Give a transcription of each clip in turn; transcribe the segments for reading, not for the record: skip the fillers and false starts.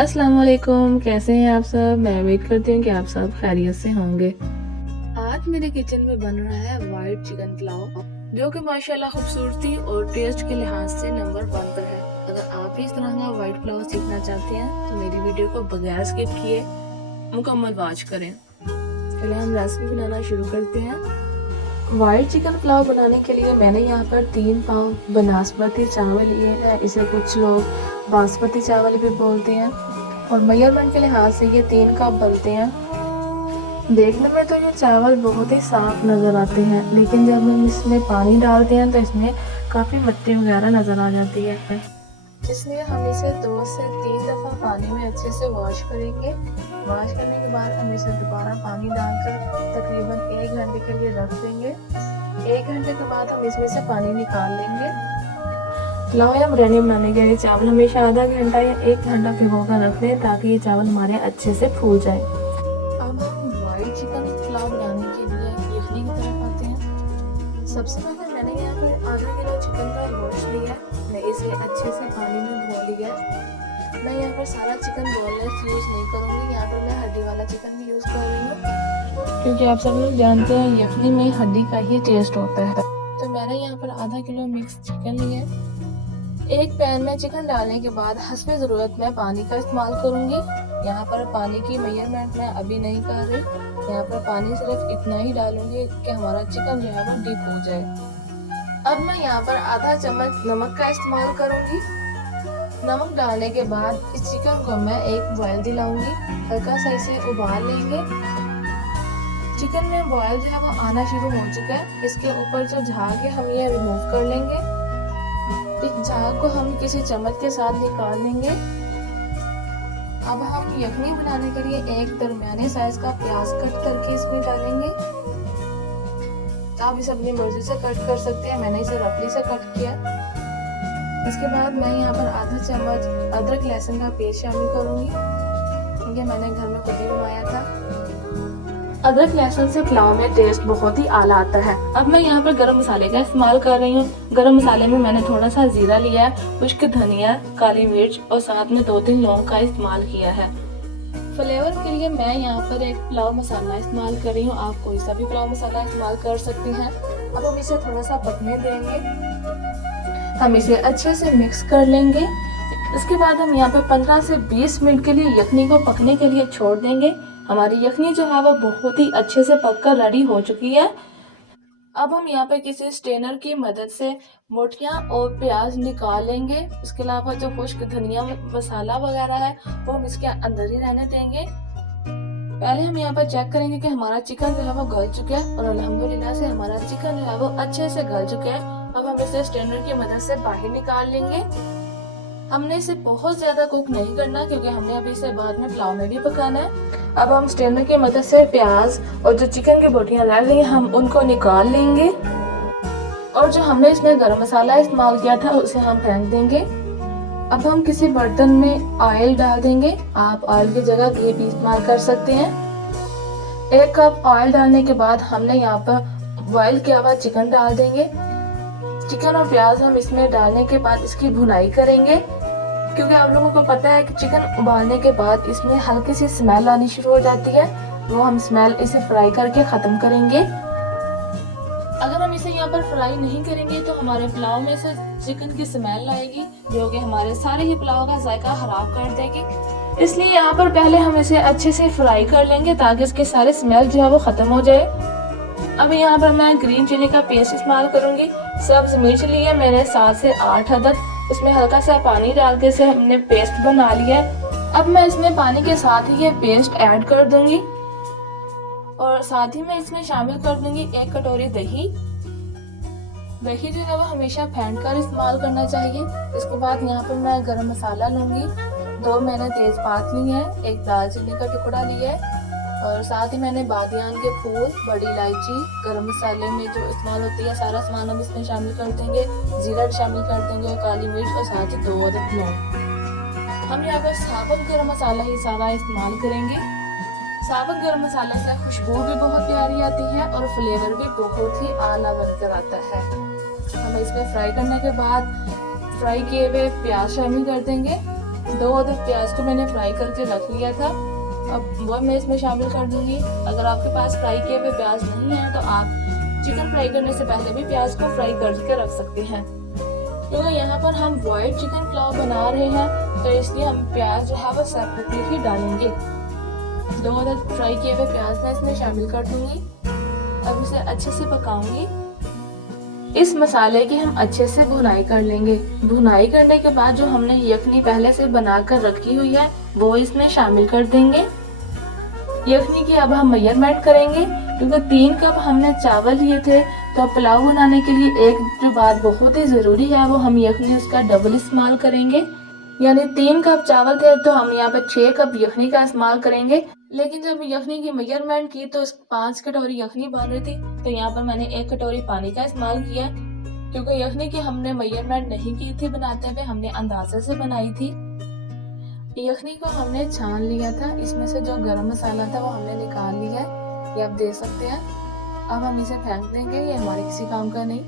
अस्सलाम वालेकुम, कैसे हैं आप सब। मैं उम्मीद करती हूँ कि आप सब खैरियत से होंगे। आज मेरे किचन में बन रहा है वाइट चिकन पुलाव, जो कि माशाल्लाह खूबसूरती और टेस्ट के लिहाज से नंबर 1 पर है। अगर आप भी इस तरह का वाइट पुलाव सीखना चाहते हैं तो मेरी वीडियो को बगैर स्किप किए मुकम्मल वॉच करें। चलिए हम रेसिपी बनाना शुरू करते हैं। वाइट चिकन पुलाव बनाने के लिए मैंने यहाँ पर 3 पाव बासमती चावल लिए हैं। इसे कुछ लोग बासमती चावल भी बोलते हैं और मेजरमेंट के लिहाज से ये 3 कप बनते हैं। देखने में तो ये चावल बहुत ही साफ नज़र आते हैं, लेकिन जब हम इसमें पानी डालते हैं तो इसमें काफ़ी मिट्टी वगैरह नज़र आ जाती है। इसलिए हम इसे 2 से 3 दफ़ा पानी में अच्छे से वॉश करेंगे। वॉश करने के बाद हम इसे दोबारा पानी डालकर तकरीबन 1 घंटे के लिए रख देंगे। 1 घंटे के बाद हम इसमें से पानी निकाल लेंगे। पुलाव या बिरयानी बनाने के लिए चावल हमेशा आधा घंटा या 1 घंटा भिगो कर रख दें ताकि ये चावल हमारे अच्छे से फूल जाए। अब हम वाइट चिकन पुलाव बनाने के लिए यखनी की तरफ आते हैं। सबसे पहले मैंने यहाँ पर आधा किलो चिकन का गोश्त लिया। मैं इसे अच्छे से पानी में धो लिया। मैं यहाँ पर सारा चिकन बोनलेस यूज़ नहीं करूँगी, यहाँ पर मैं हड्डी वाला चिकन भी यूज़ कर रही हूँ, क्योंकि आप सब लोग जानते हैं यखनी में हड्डी का ही टेस्ट होता है। तो मैंने यहाँ पर आधा किलो मिक्स चिकन लिया। एक पैन में चिकन डालने के बाद हस्बे ज़रूरत मैं पानी का इस्तेमाल करूँगी। यहाँ पर पानी की मेजरमेंट मैं अभी नहीं कर रही, यहाँ पर पानी सिर्फ इतना ही डालूंगी कि हमारा चिकन जो है वो डीप हो जाए। अब मैं यहाँ पर आधा चम्मच नमक का इस्तेमाल करूँगी। नमक डालने के बाद इस चिकन को मैं एक बॉयल दिलाऊंगी। हल्का सा इसे उबाल लेंगे। चिकन में बॉयल जो है वो आना शुरू हो चुका है। इसके ऊपर जो झाग है हम ये रिमूव कर लेंगे। इस झाग को हम किसी चम्मच के साथ निकाल लेंगे। अब हम यखनी बनाने के लिए एक दरमियाने साइज का प्याज कट करके इसमें डालेंगे। आप इसे अपनी मर्जी से कट कर सकते हैं, मैंने इसे रफली से कट किया। इसके बाद मैं यहाँ पर आधा चम्मच अदरक लहसुन का पेस्ट शामिल करूंगी, क्योंकि मैंने घर में खुद ही बनाया था। अदरक लहसुन से पुलाव में टेस्ट बहुत ही आला आता है। अब मैं यहाँ पर गरम मसाले का इस्तेमाल कर रही हूँ। गरम मसाले में मैंने थोड़ा सा जीरा लिया है, खुश्क धनिया, काली मिर्च और साथ में 2-3 लौंग का इस्तेमाल किया है। फ्लेवर के लिए मैं यहाँ पर एक पुलाव मसाला इस्तेमाल कर रही हूँ। आप कोई सा भी पुलाव मसाला इस्तेमाल कर सकती हैं। अब हम इसे थोड़ा सा पकने देंगे। हम इसे अच्छे से मिक्स कर लेंगे। इसके बाद हम यहाँ पे 15 से 20 मिनट के लिए यखनी को पकने के लिए छोड़ देंगे। हमारी यखनी जो है वो बहुत ही अच्छे से पककर रेडी हो चुकी है। अब हम यहाँ पे किसी स्ट्रेनर की मदद से मोटियाँ और प्याज निकाल लेंगे। इसके अलावा जो खुश्क धनिया मसाला वगैरह है वो हम इसके अंदर ही रहने देंगे। पहले हम यहाँ पर चेक करेंगे कि हमारा चिकन जो है वो गल चुका है और अल्हम्दुलिल्लाह से हमारा चिकन जो है वो अच्छे से गल चुका है। अब हम इसे स्ट्रेनर की मदद से बाहर निकाल लेंगे। हमने इसे बहुत ज्यादा कुक नहीं करना, क्योंकि हमने अभी इसे बाद में पुलाव में भी पकाना है। अब हम स्ट्रेनर की मदद से प्याज और जो चिकन की बोटियां रह गई हम उनको निकाल लेंगे और जो हमने इसमें गरम मसाला इस्तेमाल किया था उसे हम फेंक देंगे। अब हम किसी बर्तन में ऑयल डाल देंगे। आप ऑयल की जगह घी भी इस्तेमाल कर सकते हैं। 1 कप ऑयल डालने के बाद हमने यहाँ पर बॉयल किया हुआ चिकन डाल देंगे। चिकन और प्याज हम इसमें डालने के बाद इसकी भुनाई करेंगे, क्योंकि आप लोगों को पता है कि चिकन उबालने के बाद इसमें हल्की सी स्मेल आनी शुरू हो जाती है। वो हम स्मेल इसे फ्राई करके ख़त्म करेंगे। अगर हम इसे यहाँ पर फ्राई नहीं करेंगे तो हमारे पुलाव में से चिकन की स्मेल आएगी, जो कि हमारे सारे ही पुलाव का जायका खराब कर देगी। इसलिए यहाँ पर पहले हम इसे अच्छे से फ्राई कर लेंगे ताकि इसके सारे स्मेल जो है वो ख़त्म हो जाए। अब यहाँ पर मैं ग्रीन चिली का पेस्ट इस्तेमाल करूंगी। सब्ज मिर्च लिए मैंने 7 से 8 अदद, उसमें हल्का सा पानी डाल के इसे हमने पेस्ट बना लिया। अब मैं इसमें पानी के साथ ही ये पेस्ट ऐड कर दूंगी और साथ ही मैं इसमें शामिल कर दूंगी 1 कटोरी दही। दही जो है वो हमेशा फेंट कर इस्तेमाल करना चाहिए। इसके बाद यहाँ पर मैं गरम मसाला लूंगी। 2 मैंने तेजपात ली है, 1 दालचीनी का टुकड़ा लिया है और साथ ही मैंने बादियान के फूल, बड़ी इलायची, गरम मसाले में जो इस्तेमाल होती है सारा सामान हम इसमें शामिल कर देंगे। जीरा शामिल कर देंगे और काली मिर्च और साथ ही 2 अदद लौंग। हम यहाँ पर साबुत गरम मसाला ही सारा इस्तेमाल करेंगे। साबुत गरम मसाले से खुशबू भी बहुत प्यारी आती है और फ्लेवर भी बहुत ही आला बनकर आता है। हम इसमें फ्राई करने के बाद फ्राई किए हुए प्याज शामिल कर देंगे। 2 अदद प्याज को मैंने फ्राई करके रख लिया था, अब वो मैं इसमें शामिल कर दूंगी। अगर आपके पास फ्राई किए हुए प्याज नहीं है तो आप चिकन फ्राई करने से पहले भी प्याज को फ्राई करके रख सकते हैं। क्योंकि यहाँ पर हम व्हाइट चिकन पुलाव बना रहे हैं तो इसलिए हम प्याज जो है वो सेपरेटली ही डालेंगे। 2 अदद फ्राई किए हुए प्याज मैं इसमें शामिल कर दूंगी। अब इसे अच्छे से पकाऊंगी। इस मसाले की हम अच्छे से भुनाई कर लेंगे। भुनाई करने के बाद जो हमने यखनी पहले से बनाकर रखी हुई है वो इसमें शामिल कर देंगे। यखनी की अब हम मेजरमेंट करेंगे, क्योंकि 3 कप हमने चावल लिए थे तो पुलाव बनाने के लिए एक जो बात बहुत ही ज़रूरी है वो हम यखनी उसका डबल इस्तेमाल करेंगे। यानी 3 कप चावल थे तो हम यहाँ पे 6 कप यखनी का इस्तेमाल करेंगे। लेकिन जब यखनी की मेजरमेंट की तो 5 कटोरी यखनी बन रही थी, तो यहाँ पर मैंने 1 कटोरी पानी का इस्तेमाल किया, क्योंकि यखनी की हमने मेजरमेंट नहीं की थी बनाते हुए, हमने अंदाजे से बनाई थी। यखनी को हमने छान लिया था, इसमें से जो गरम मसाला था वो हमने निकाल लिया है, ये आप देख सकते हैं। अब हम इसे फेंक देंगे, ये हमारे किसी काम का नहीं।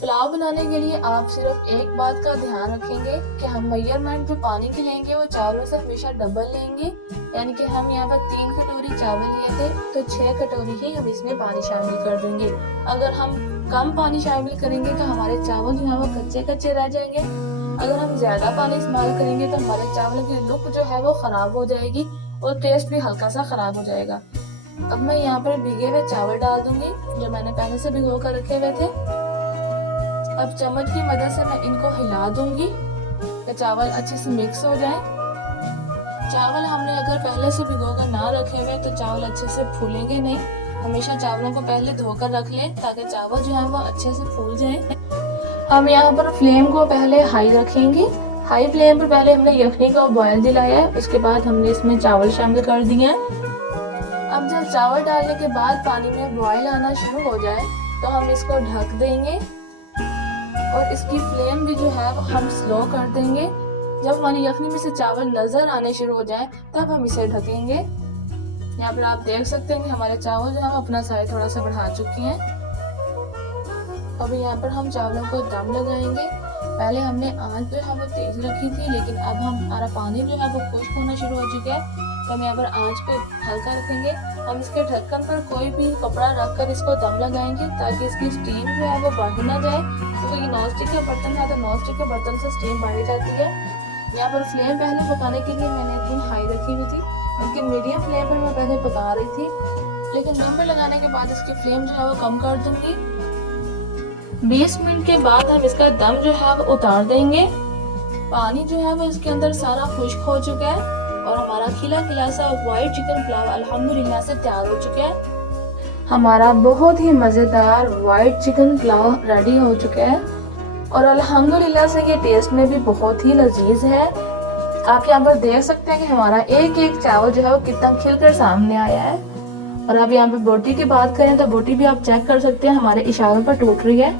पुलाव बनाने के लिए आप सिर्फ एक बात का ध्यान रखेंगे कि हम मेजरमेंट जो पानी की लेंगे वो चावलों से हमेशा डबल लेंगे। यानी कि हम यहाँ पर 3 कटोरी चावल लिए थे तो 6 कटोरी ही हम इसमें पानी शामिल कर देंगे। अगर हम कम पानी शामिल करेंगे तो हमारे चावल जो है वो कच्चे कच्चे रह जाएंगे। अगर हम ज्यादा पानी इस्तेमाल करेंगे तो हमारे चावल की लुक जो है वो खराब हो जाएगी और टेस्ट भी हल्का सा खराब हो जाएगा। अब मैं यहाँ पर भीगे हुए चावल डाल दूंगी जो मैंने पहले से भिगो कर रखे हुए थे। अब चम्मच की मदद से मैं इनको हिला दूंगी कि चावल अच्छे से मिक्स हो जाए। चावल हमने अगर पहले से भिगोकर ना रखे हुए तो चावल अच्छे से फूलेंगे नहीं। हमेशा चावलों को पहले धोकर रख लें ताकि चावल जो है वो अच्छे से फूल जाए। हम यहाँ पर फ्लेम को पहले हाई रखेंगे। हाई फ्लेम पर पहले हमने यखनी को बॉयल दिलाया है, उसके बाद हमने इसमें चावल शामिल कर दिए हैं। अब जब चावल डालने के बाद पानी में बॉयल आना शुरू हो जाए तो हम इसको ढक देंगे और इसकी फ्लेम भी जो है वो हम स्लो कर देंगे। जब हमारी यखनी में से चावल नजर आने शुरू हो जाए तब हम इसे ढकेंगे। यहाँ पर आप देख सकते हैं कि हमारे चावल जो है अपना साइज थोड़ा सा बढ़ा चुकी हैं। अब यहाँ पर हम चावलों को दम लगाएंगे। पहले हमने आंच जो है वो तेज रखी थी, लेकिन अब हमारा पानी जो है वो खुश्क होना शुरू हो चुका है तो हम यहाँ पर आंच को हल्का रखेंगे। हम इसके ढक्कन पर कोई भी कपड़ा रखकर इसको दम लगाएंगे ताकि इसकी स्टीम जो है वो बाहर ना जाए, क्योंकि तो नॉन स्टिक का बर्तन है तो नॉन स्टिक के बर्तन से स्टीम बाहर जाती है। यहाँ पर फ्लेम पहले पकाने के लिए मैंने इतनी हाई रखी हुई थी, क्योंकि मीडियम फ्लेम पर मैं पहले पका रही थी, लेकिन दम पर लगाने के बाद इसकी फ्लेम जो है वो कम कर दूंगी। 20 मिनट के बाद हम इसका दम जो है वो उतार देंगे। पानी जो है वो इसके अंदर सारा खुश्क हो चुका है और हमारा खिला खिला सा व्हाइट चिकन पुलाव अल्हम्दुलिल्लाह से तैयार हो चुका है। हमारा बहुत ही मजेदार व्हाइट चिकन पुलाव रेडी हो चुका है और अल्हम्दुलिल्लाह से ये टेस्ट में भी बहुत ही लजीज है। आप यहाँ पर देख सकते हैं कि हमारा एक एक चावल जो है वो कितना खिलकर सामने आया है। और आप यहाँ पे बोटी की बात करें तो बोटी भी आप चेक कर सकते हैं हमारे इशारों पर टूट रही है।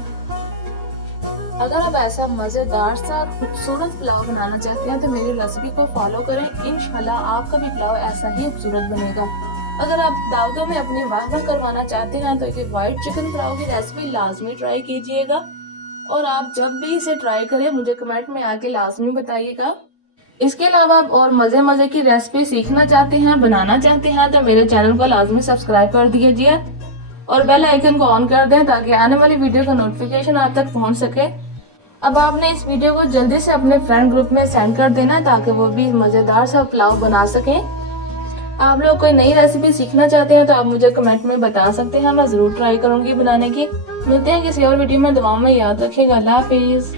अगर आप ऐसा मजेदार सा खूबसूरत पुलाव बनाना चाहते हैं तो मेरी रेसिपी को फॉलो करें, इंशाल्लाह आपका भी पुलाव ऐसा ही खूबसूरत बनेगा। अगर आप दावतों में अपनी वाह करवाना चाहते हैं तो ये व्हाइट चिकन पुलाव की रेसिपी लाजमी ट्राई कीजिएगा और आप जब भी इसे ट्राई करें मुझे कमेंट में आके लाजमी बताइएगा। इसके अलावा आप और मजे की रेसिपी सीखना चाहते हैं, बनाना चाहते हैं तो मेरे चैनल को लाजमी सब्सक्राइब कर दीजिए और बेल आइकन को ऑन कर दें ताकि आने वाली वीडियो का नोटिफिकेशन आप तक पहुंच सके। अब आपने इस वीडियो को जल्दी से अपने फ्रेंड ग्रुप में सेंड कर देना ताकि वो भी मजेदार सा पुलाव बना सकें। आप लोग कोई नई रेसिपी सीखना चाहते हैं तो आप मुझे कमेंट में बता सकते हैं, मैं जरूर ट्राई करूंगी बनाने की। मिलते हैं किसी और वीडियो में, दुआओं में याद रखिएगा। अल्लाह हाफिज।